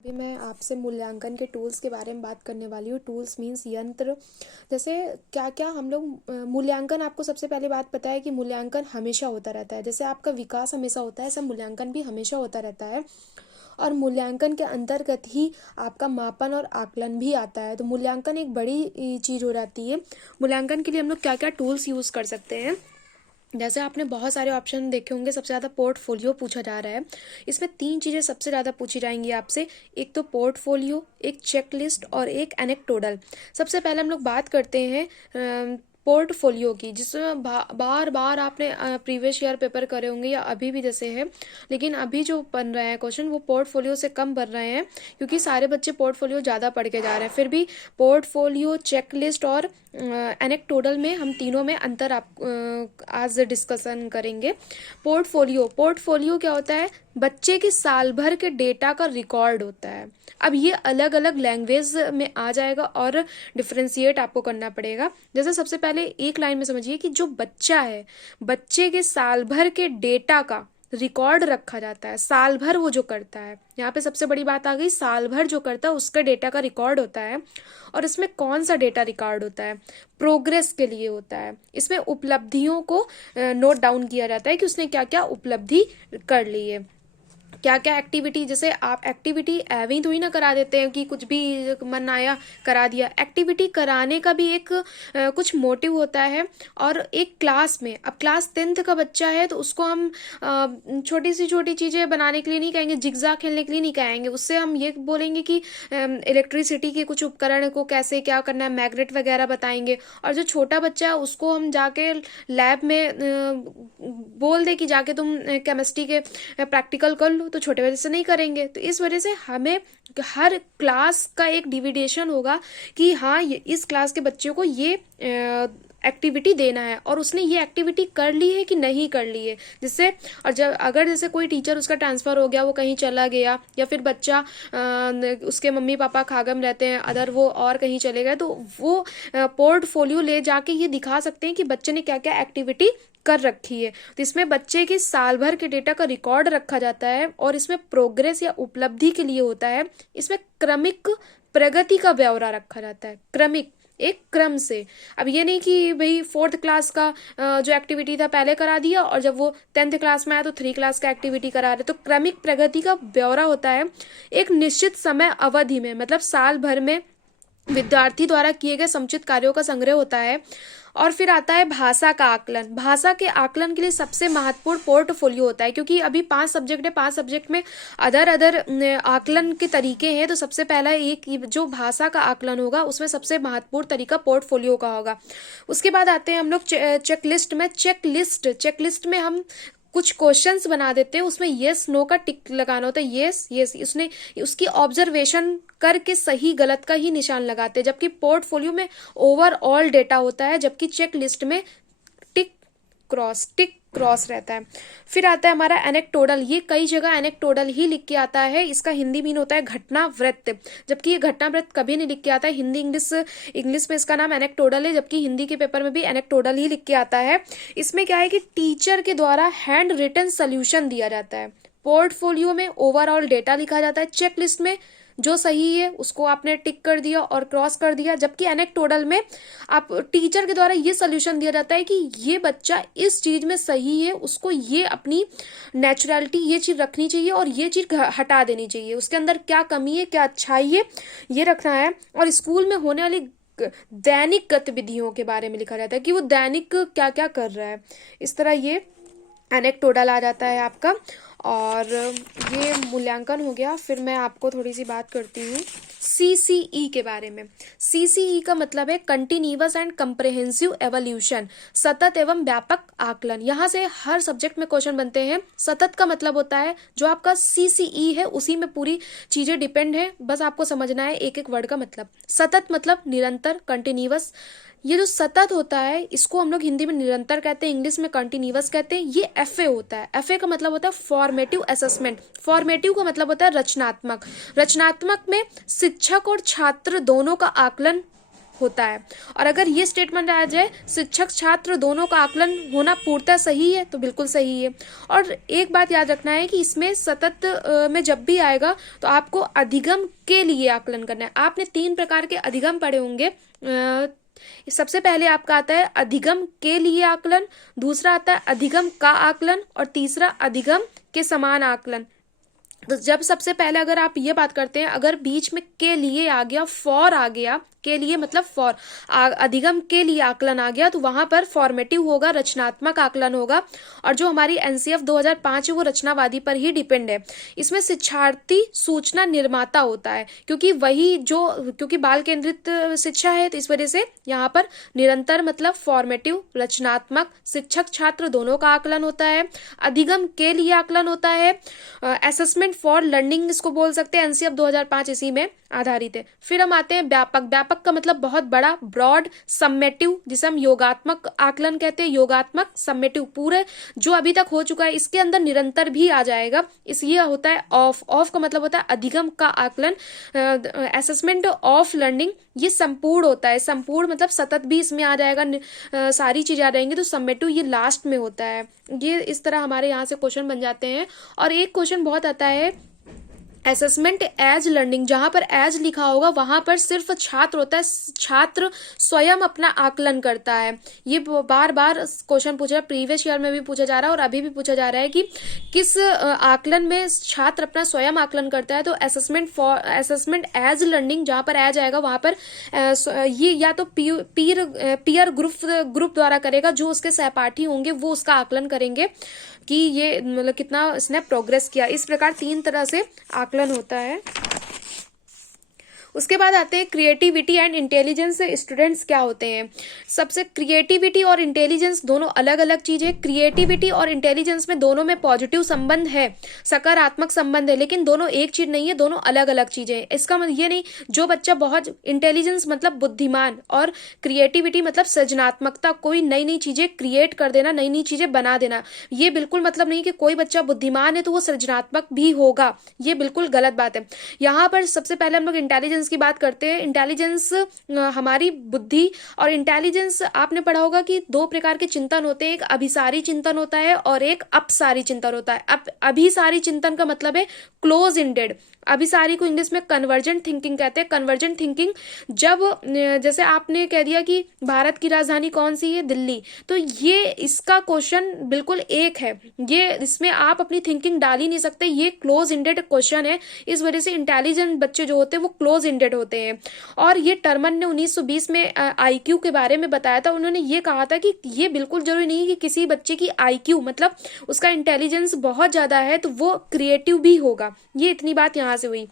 अभी मैं आपसे मूल्यांकन के टूल्स के बारे में बात करने वाली हूँ। टूल्स मीन्स यंत्र। जैसे क्या क्या हम लोग मूल्यांकन, आपको सबसे पहले बात पता है कि मूल्यांकन हमेशा होता रहता है। जैसे आपका विकास हमेशा होता है, ऐसा मूल्यांकन भी हमेशा होता रहता है। और मूल्यांकन के अंतर्गत ही आपका मापन और आकलन भी आता है। तो मूल्यांकन एक बड़ी चीज़ हो जाती है। मूल्यांकन के लिए हम लोग क्या क्या टूल्स यूज़ कर सकते हैं। जैसे आपने बहुत सारे ऑप्शन देखे होंगे, सबसे ज़्यादा पोर्टफोलियो पूछा जा रहा है। इसमें तीन चीज़ें सबसे ज़्यादा पूछी जाएंगी आपसे। एक तो पोर्टफोलियो, एक चेकलिस्ट और एक एनेक्टोडल। सबसे पहले हम लोग बात करते हैं पोर्टफोलियो की, जिसमें बार बार आपने प्रीवियस ईयर पेपर करे होंगे या अभी भी जैसे है। लेकिन अभी जो बन रहे हैं क्वेश्चन वो पोर्टफोलियो से कम बन रहे हैं, क्योंकि सारे बच्चे पोर्टफोलियो ज़्यादा पढ़ के जा रहे हैं। फिर भी पोर्टफोलियो, चेकलिस्ट और एनेक्टोडल में हम तीनों में अंतर आप आज डिस्कशन करेंगे। पोर्टफोलियो क्या होता है? बच्चे के साल भर के डेटा का रिकॉर्ड होता है। अब ये अलग अलग लैंग्वेज में आ जाएगा और डिफ्रेंशिएट आपको करना पड़ेगा। जैसे सबसे पहले एक लाइन में समझिए कि जो बच्चा है, बच्चे के साल भर के डेटा का रिकॉर्ड रखा जाता है। साल भर वो जो करता है, यहाँ पे सबसे बड़ी बात आ गई, साल भर जो करता है उसका डेटा का रिकॉर्ड होता है। और इसमें कौन सा डेटा रिकॉर्ड होता है? प्रोग्रेस के लिए होता है। इसमें उपलब्धियों को नोट डाउन किया जाता है कि उसने क्या क्या उपलब्धि कर ली है, क्या क्या एक्टिविटी। जैसे आप एक्टिविटी ऐਵੇਂ ही थोड़ी ना करा देते हैं कि कुछ भी मन आया करा दिया। एक्टिविटी कराने का भी एक कुछ मोटिव होता है। और एक क्लास में, अब क्लास 10th का बच्चा है तो उसको हम छोटी सी छोटी चीज़ें बनाने के लिए नहीं कहेंगे, जिग्जा खेलने के लिए नहीं कहेंगे। उससे हम ये बोलेंगे कि इलेक्ट्रिसिटी के कुछ उपकरण को कैसे क्या करना है, मैग्नेट वगैरह बताएंगे। और जो छोटा बच्चा है उसको हम जाके लैब में बोल दे कि जाके तुम केमिस्ट्री के प्रैक्टिकल कर लो, तो छोटे बच्चे से नहीं करेंगे। तो इस वजह से हमें हर क्लास का एक डिविडेशन होगा कि हाँ, ये इस क्लास के बच्चों को ये एक्टिविटी देना है और उसने ये एक्टिविटी कर ली है कि नहीं कर ली है। जिससे, और जब अगर जैसे कोई टीचर उसका ट्रांसफ़र हो गया, वो कहीं चला गया, या फिर बच्चा उसके मम्मी पापा खागम रहते हैं अदर, वो और कहीं चले गए, तो वो पोर्टफोलियो ले जाके ये दिखा सकते हैं कि बच्चे ने क्या क्या एक्टिविटी कर रखी है। तो इसमें बच्चे के साल भर के डेटा का रिकॉर्ड रखा जाता है और इसमें प्रोग्रेस या उपलब्धि के लिए होता है। इसमें क्रमिक प्रगति का ब्यौरा रखा जाता है, क्रमिक, एक क्रम से। अब ये नहीं कि भाई 4th क्लास का जो एक्टिविटी था पहले करा दिया और जब वो 10th क्लास में आया तो 3 क्लास का एक्टिविटी करा रहे। तो क्रमिक प्रगति का ब्यौरा होता है एक निश्चित समय अवधि में, मतलब साल भर में विद्यार्थी द्वारा किए गए समुचित कार्यों का संग्रह होता है। और फिर आता है भाषा का आकलन। भाषा के आकलन के लिए सबसे महत्वपूर्ण पोर्टफोलियो होता है, क्योंकि अभी 5 सब्जेक्ट है, 5 सब्जेक्ट में अदर आकलन के तरीके हैं। तो सबसे पहला एक जो भाषा का आकलन होगा उसमें सबसे महत्वपूर्ण तरीका पोर्टफोलियो का होगा। उसके बाद आते हैं हम लोग चेकलिस्ट में। चेकलिस्ट में हम कुछ क्वेश्चंस बना देते हैं, उसमें येस नो का टिक लगाना होता है। येस येस, उसने उसकी ऑब्जर्वेशन करके सही गलत का ही निशान लगाते हैं। जबकि पोर्टफोलियो में ओवरऑल डेटा होता है, जबकि चेक लिस्ट में टिक क्रॉस रहता है। फिर आता है हमारा एनेक्टोडल। ये कई जगह एनेक्टोडल ही लिख के आता है। इसका हिंदी मीन होता है घटना वृत्त, जबकि ये घटना वृत्त कभी नहीं लिख के आता है। हिंदी इंग्लिश में इसका नाम एनेक्टोडल है, जबकि हिंदी के पेपर में भी एनेक्टोडल ही लिख के आता है। इसमें क्या है कि टीचर के द्वारा हैंड रिटन सोल्यूशन दिया जाता है। पोर्टफोलियो में ओवरऑल डेटा लिखा जाता है, चेक लिस्ट में जो सही है उसको आपने टिक कर दिया और क्रॉस कर दिया। जबकि एनेक्टोडल में आप टीचर के द्वारा ये सोल्यूशन दिया जाता है कि ये बच्चा इस चीज में सही है, उसको ये अपनी नेचुरलिटी ये चीज रखनी चाहिए और ये चीज हटा देनी चाहिए, उसके अंदर क्या कमी है क्या अच्छाई है ये रखना है। और स्कूल में होने वाली दैनिक गतिविधियों के बारे में लिखा जाता है कि वो दैनिक क्या क्या कर रहा है। इस तरह ये एनेक्टोडल आ जाता है आपका। और ये मूल्यांकन हो गया। फिर मैं आपको थोड़ी सी बात करती हूँ सीसीई के बारे में। सीसीई का मतलब है कंटिन्यूअस एंड कंप्रहेंसिव एवोल्यूशन, सतत एवं व्यापक आकलन। यहाँ से हर सब्जेक्ट में क्वेश्चन बनते हैं। सतत का मतलब होता है जो आपका सीसीई है उसी में पूरी चीजें डिपेंड है, बस आपको समझना है एक एक वर्ड का मतलब। सतत मतलब निरंतर, कंटिन्यूअस। ये जो सतत होता है इसको हम लोग हिंदी में निरंतर कहते हैं, इंग्लिश में कंटिन्यूअस कहते हैं। ये एफए होता है। एफए का मतलब होता है फॉर्मेटिव असेसमेंट। फॉर्मेटिव का मतलब होता है रचनात्मक। रचनात्मक में शिक्षक और छात्र दोनों का आकलन होता है। और अगर ये स्टेटमेंट आ जाए शिक्षक छात्र दोनों का आकलन होना पूर्णतः सही है, तो बिल्कुल सही है। और एक बात याद रखना है कि इसमें सतत में जब भी आएगा तो आपको अधिगम के लिए आकलन करना है। आपने 3 प्रकार के अधिगम पढ़े होंगे। सबसे पहले आपका आता है अधिगम के लिए आकलन, दूसरा आता है अधिगम का आकलन, और तीसरा अधिगम के समान आकलन। तो जब सबसे पहले अगर आप ये बात करते हैं, अगर बीच में के लिए आ गया, फॉर आ गया, के लिए मतलब फॉर, अधिगम के लिए आकलन आ गया, तो वहां पर फॉर्मेटिव होगा, रचनात्मक आकलन होगा। और जो हमारी एनसीएफ 2005 है वो रचनावादी पर ही डिपेंड है। इसमें शिक्षार्थी सूचना निर्माता होता है, क्योंकि बाल केंद्रित शिक्षा है, तो इस वजह से यहाँ पर निरंतर मतलब फॉर्मेटिव, रचनात्मक, शिक्षक छात्र दोनों का आकलन होता है। अधिगम के लिए आकलन होता है, असेसमेंट फॉर लर्निंग इसको बोल सकते हैं, एनसीएफ 2005 इसी में आधारित है। फिर हम आते हैं व्यापक। व्यापक का मतलब बहुत बड़ा, ब्रॉड, सम्मेटिव, जिसे हम योगात्मक आकलन कहते हैं। योगात्मक, सम्मेटिव, पूरे जो अभी तक हो चुका है इसके अंदर निरंतर भी आ जाएगा, इसलिए होता है ऑफ। ऑफ का मतलब होता है अधिगम का आकलन, असेसमेंट ऑफ लर्निंग, ये संपूर्ण होता है। संपूर्ण मतलब सतत भी इसमें आ जाएगा, सारी चीजें आ जाएंगी। तो सम्मेटिव ये लास्ट में होता है। ये इस तरह हमारे यहाँ से क्वेश्चन बन जाते हैं। और एक क्वेश्चन बहुत आता है असेसमेंट एज लर्निंग, जहां पर एज लिखा होगा वहां पर सिर्फ छात्र होता है, छात्र स्वयं अपना आकलन करता है। ये बार बार क्वेश्चन पूछा है, प्रीवियस ईयर में भी पूछा जा रहा है और अभी भी पूछा जा रहा है कि किस आकलन में छात्र अपना स्वयं आकलन करता है। तो असेसमेंट एज लर्निंग, जहां पर एज आएगा वहां पर ये या तो पीयर ग्रुप द्वारा करेगा, जो उसके सहपाठी होंगे वो उसका आकलन करेंगे कि ये मतलब कितना इसने प्रोग्रेस किया। इस प्रकार 3 तरह से आकलन होता है। उसके बाद आते हैं क्रिएटिविटी एंड इंटेलिजेंस। स्टूडेंट्स क्या होते हैं? सबसे क्रिएटिविटी और इंटेलिजेंस दोनों अलग अलग चीज है। क्रिएटिविटी और इंटेलिजेंस में दोनों में पॉजिटिव संबंध है, सकारात्मक संबंध है, लेकिन दोनों एक चीज नहीं है, दोनों अलग अलग चीजें हैं। इसका मतलब ये नहीं जो बच्चा बहुत इंटेलिजेंस मतलब बुद्धिमान और क्रिएटिविटी मतलब सृजनात्मकता, कोई नई नई चीजें क्रिएट कर देना, नई नई चीजें बना देना, ये बिल्कुल मतलब नहीं कि कोई बच्चा बुद्धिमान है तो वो सृजनात्मक भी होगा, ये बिल्कुल गलत बात है। यहाँ पर सबसे पहले हम लोग इंटेलिजेंस की बात करते हैं। इंटेलिजेंस हमारी बुद्धि, और इंटेलिजेंस आपने पढ़ा होगा कि 2 प्रकार के चिंतन होते हैं, एक अभिसारी चिंतन होता है और एक अपसारी चिंतन होता है। अभिसारी चिंतन का मतलब है क्लोज इंडेड। अभिसारी को इंग्लिश में कन्वर्जेंट थिंकिंग कहते हैं। कन्वर्जेंट थिंकिंग जब जैसे आपने कह दिया कि भारत की राजधानी कौन सी है, दिल्ली, तो ये इसका क्वेश्चन बिल्कुल एक है, ये इसमें आप अपनी थिंकिंग डाल ही नहीं सकते, ये क्लोज इंडेड क्वेश्चन है। इस वजह से इंटेलिजेंट बच्चे जो होते हैं वो क्लोज इंडेड होते हैं। और ये टर्मन ने 1920 में आईक्यू के बारे में बताया था। उन्होंने ये कहा था कि ये बिल्कुल जरूरी नहीं है कि किसी बच्चे की आईक्यू मतलब उसका इंटेलिजेंस बहुत ज्यादा है तो वो क्रिएटिव भी होगा। ये इतनी बात यहाँ से हुई।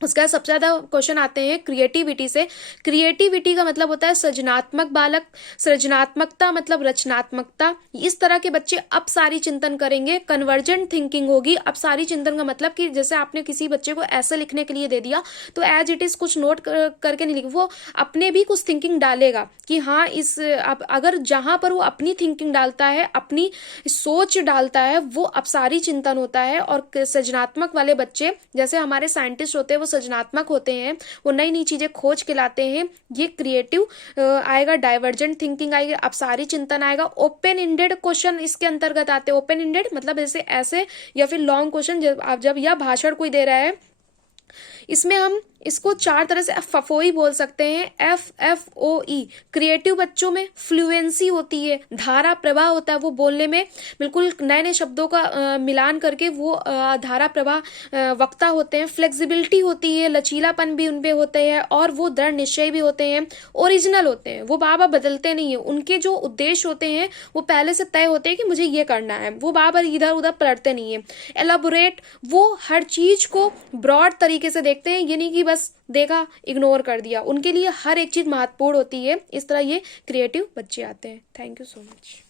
उसका सबसे ज्यादा क्वेश्चन आते हैं क्रिएटिविटी से। क्रिएटिविटी का मतलब होता है सृजनात्मक बालक, सृजनात्मकता मतलब रचनात्मकता। इस तरह के बच्चे अपसारी चिंतन करेंगे। कन्वर्जेंट थिंकिंग होगी। अपसारी चिंतन का मतलब कि जैसे आपने किसी बच्चे को ऐसे लिखने के लिए दे दिया तो एज इट इज कुछ नोट करके नहीं लिखे, वो अपने भी कुछ थिंकिंग डालेगा कि हाँ इस अगर जहां पर वो अपनी थिंकिंग डालता है, अपनी सोच डालता है, वो अपसारी चिंतन होता है। और सृजनात्मक वाले बच्चे जैसे हमारे साइंटिस्ट होते हैं सृजनात्मक होते हैं, वो नई नई चीजें खोज के लाते हैं, ये क्रिएटिव आएगा। डाइवर्जेंट थिंकिंग आएगी, अपसारी चिंतन आएगा। ओपन इंडेड क्वेश्चन इसके अंतर्गत आते हैं। ओपन इंडेड मतलब जैसे ऐसे या फिर लॉन्ग क्वेश्चन जब यह भाषण कोई दे रहा है, इसमें हम इसको 4 तरह से फफोई बोल सकते हैं। FFOE। क्रिएटिव बच्चों में फ्लुएंसी होती है, धारा प्रवाह होता है, वो बोलने में बिल्कुल नए नए शब्दों का मिलान करके वो धारा प्रवाह वक्ता होते हैं। फ्लेक्सिबिलिटी होती है, लचीलापन भी उनपे होते हैं, और वो दृढ़ निश्चय भी होते हैं। ओरिजिनल होते हैं, वो बार बार बदलते नहीं है। उनके जो उद्देश्य होते हैं वो पहले से तय होते हैं कि मुझे ये करना है, वो बार बार इधर उधर पलटते नहीं है। एलाबोरेट, वो हर चीज को ब्रॉड तरीके से देखते हैं, ये नहीं कि बस देखा इग्नोर कर दिया, उनके लिए हर एक चीज महत्वपूर्ण होती है। इस तरह ये क्रिएटिव बच्चे आते हैं। Thank you so much.